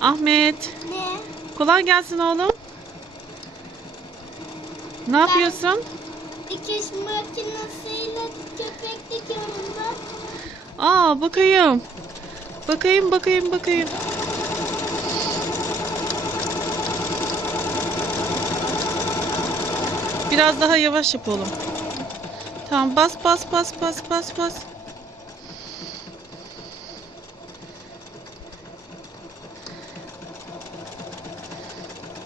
Ahmet, Ne? kolay gelsin oğlum. Ne yapıyorsun? Dikiş makinesiyle köpek dikiyorum ben. Aa, bakayım. Bakayım, bakayım, bakayım. Biraz daha yavaş yap oğlum. Tamam, bas bas bas bas bas bas.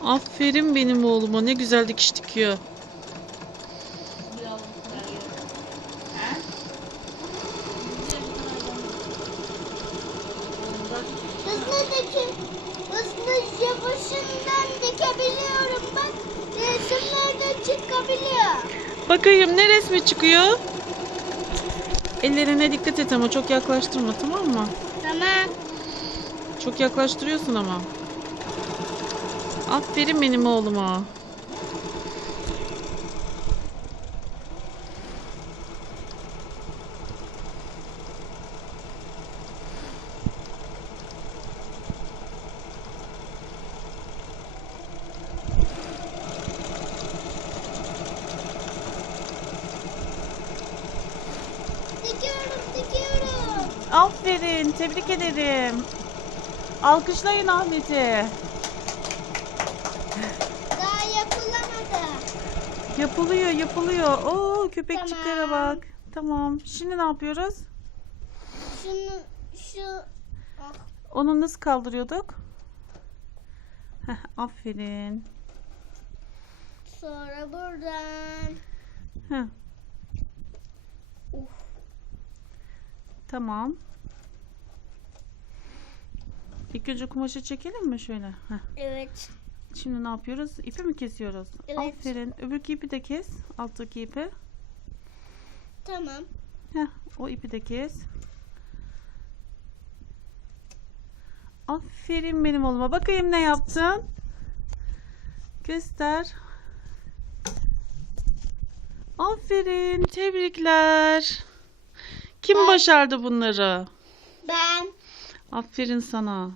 Aferin benim oğluma. Ne güzel dikiş dikiyor. Hızlı dikin. Hızlı yavaşından dikebiliyorum bak. Resimler de çıkabiliyor. Bakayım ne resmi çıkıyor? Ellerine dikkat et ama çok yaklaştırma tamam mı? Tamam. Çok yaklaştırıyorsun ama. Aferin benim oğluma. Aferin, tebrik ederim. Alkışlayın Ahmet'i. Daha yapılamadı. Yapılıyor, yapılıyor. Oo, köpekçiklere Tamam. bak. Tamam. Şimdi ne yapıyoruz? Şunu şu ah, Onu nasıl kaldırıyorduk? Heh, aferin. sonra buradan. Heh, Uf. tamam. İlk önce kumaşı çekelim mi şöyle? Heh. Evet. Şimdi ne yapıyoruz? İpi mi kesiyoruz? Evet. Aferin. Öbürkü ipi de kes. Alttaki ipi. Tamam. Heh, o ipi de kes. Aferin benim oğluma. Bakayım ne yaptın? Göster. Aferin. Tebrikler. Kim Ben- başardı bunları? Ben Aferin sana.